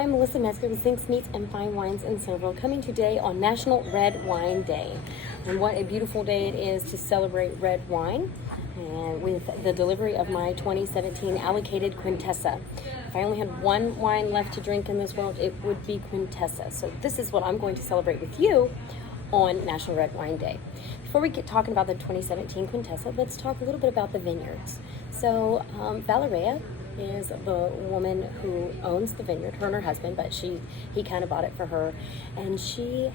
I'm Melissa Metzger with Zincs Meats and Fine Wines in Centerville, coming today on National Red Wine Day. And what a beautiful day it is to celebrate red wine, and with the delivery of my 2017 allocated Quintessa. If I only had one wine left to drink in this world, it would be Quintessa. So this is what I'm going to celebrate with you on National Red Wine Day. Before we get talking about the 2017 Quintessa, let's talk a little bit about the vineyards. So Valeria is the woman who owns the vineyard, her and her husband, but he kind of bought it for her, and she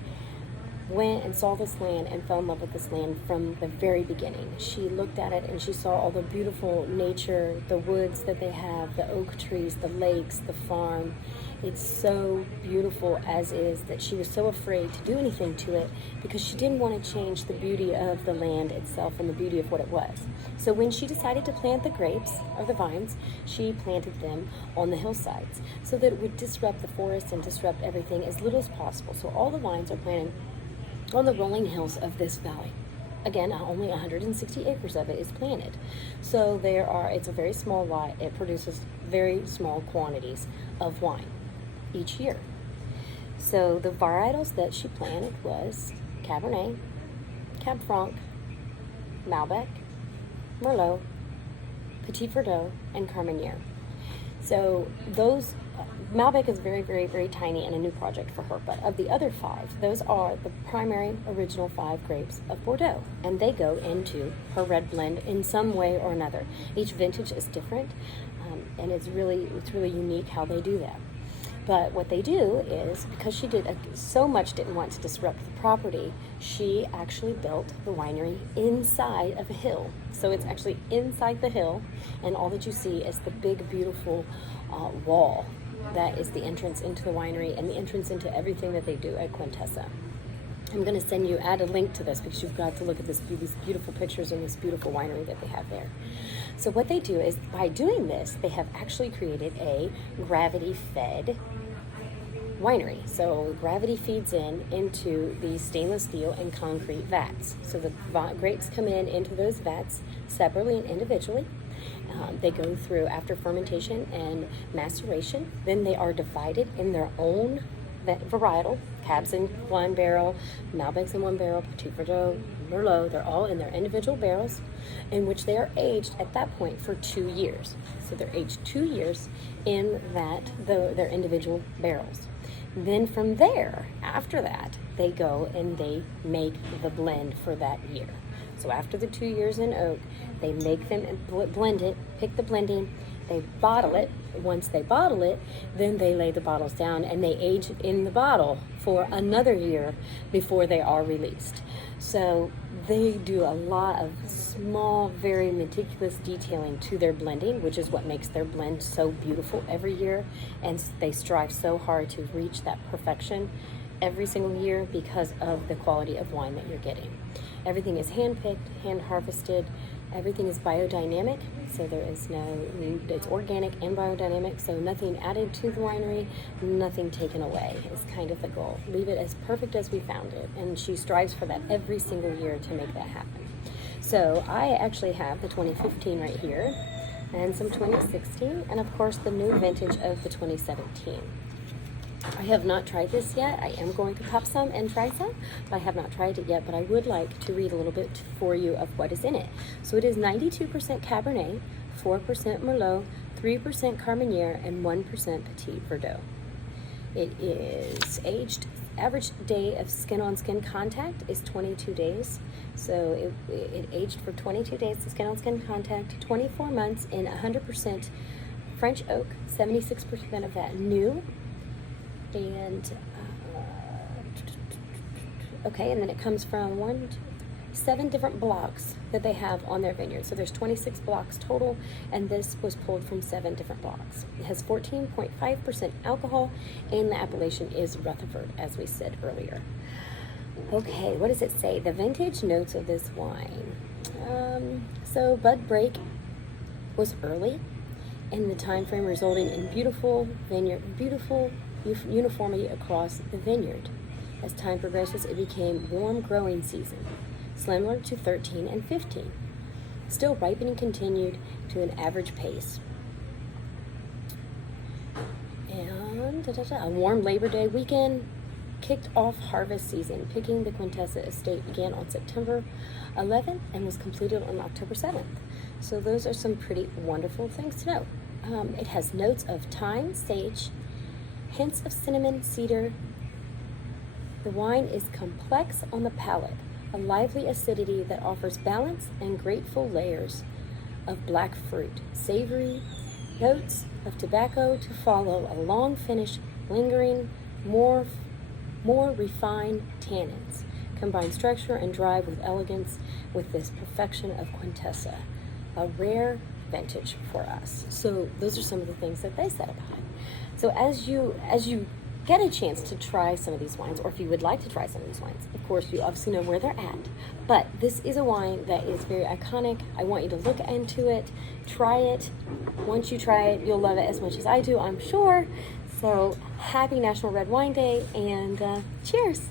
went and saw this land and fell in love with this land from the very beginning. She looked at it and she saw all the beautiful nature, the woods that they have, the oak trees, the lakes, the farm. It's so beautiful as is that she was so afraid to do anything to it because she didn't want to change the beauty of the land itself and the beauty of what it was. So when she decided to plant the grapes or the vines, she planted them on the hillsides so that it would disrupt the forest and disrupt everything as little as possible. So all the vines are planted on the rolling hills of this valley. Again, only 160 acres of it is planted. So it's a very small lot. It produces very small quantities of wine each year. So the varietals that she planted was Cabernet, Cab Franc, Malbec, Merlot, Petit Verdot, and Carmenere. So those, Malbec is very, very, very tiny and a new project for her, but of the other five, those are the primary original 5 grapes of Bordeaux, and they go into her red blend in some way or another. Each vintage is different, and it's really unique how they do that. But what they do is, because she so much didn't want to disrupt the property, she actually built the winery inside of a hill. So it's actually inside the hill, and all that you see is the big, beautiful wall that is the entrance into the winery and the entrance into everything that they do at Quintessa. I'm going to add a link to this because you've got to look at these beautiful pictures and this beautiful winery that they have there. So what they do is, by doing this, they have actually created a gravity-fed winery. So gravity feeds into these stainless steel and concrete vats. So the grapes come into those vats separately and individually. They go through after fermentation and maceration. Then they are divided in their own varietal. Cabs in one barrel, Malbecs in one barrel, Petit Verdot, Merlot, they're all in their individual barrels, in which they are aged at that point for 2 years. So they're aged 2 years in their individual barrels. Then from there, after that, they go and they make the blend for that year. So after the 2 years in oak, they make them and blend it, pick the blending, they bottle it. Once they bottle it, then they lay the bottles down and they age in the bottle for another year before they are released. So they do a lot of small, very meticulous detailing to their blending, which is what makes their blend so beautiful every year. And they strive so hard to reach that perfection every single year because of the quality of wine that you're getting. Everything is hand-picked, hand-harvested. Everything is biodynamic, so it's organic and biodynamic, so nothing added to the winery, nothing taken away is kind of the goal. Leave it as perfect as we found it, and she strives for that every single year to make that happen. So I actually have the 2015 right here, and some 2016, and of course the new vintage of the 2017. I have not tried this yet. I am going to pop some and try some, but I have not tried it yet, but I would like to read a little bit for you of what is in it. So it is 92% Cabernet, 4% Merlot, 3% Carmenere, and 1% Petit Verdot. It is aged, average day of skin-on-skin contact is 22 days. So it aged for 22 days of skin-on-skin contact, 24 months in 100% French oak, 76% of that new. And and then it comes from 7 different blocks that they have on their vineyard. So there's 26 blocks total, and this was pulled from 7 different blocks. It has 14.5% alcohol, and the appellation is Rutherford, as we said earlier. Okay, what does it say? The vintage notes of this wine. So bud break was early, and the time frame resulting in beautiful uniformity across the vineyard. As time progresses, it became warm growing season, similar to 13 and 15. Still ripening continued to an average pace. And A warm Labor Day weekend kicked off harvest season. Picking the Quintessa estate began on September 11th and was completed on October 7th. So those are some pretty wonderful things to know. It has notes of thyme, sage, hints of cinnamon, cedar. The wine is complex on the palate, a lively acidity that offers balance and grateful layers of black fruit, savory notes of tobacco to follow, a long finish, lingering, more refined tannins. Combine structure and drive with elegance with this perfection of Quintessa, a rare vintage for us. So those are some of the things that they said about it. So as you get a chance to try some of these wines, or if you would like to try some of these wines, of course you obviously know where they're at, but this is a wine that is very iconic. I want you to look into it, try it. Once you try it, you'll love it as much as I do, I'm sure. So happy National Red Wine Day, and cheers.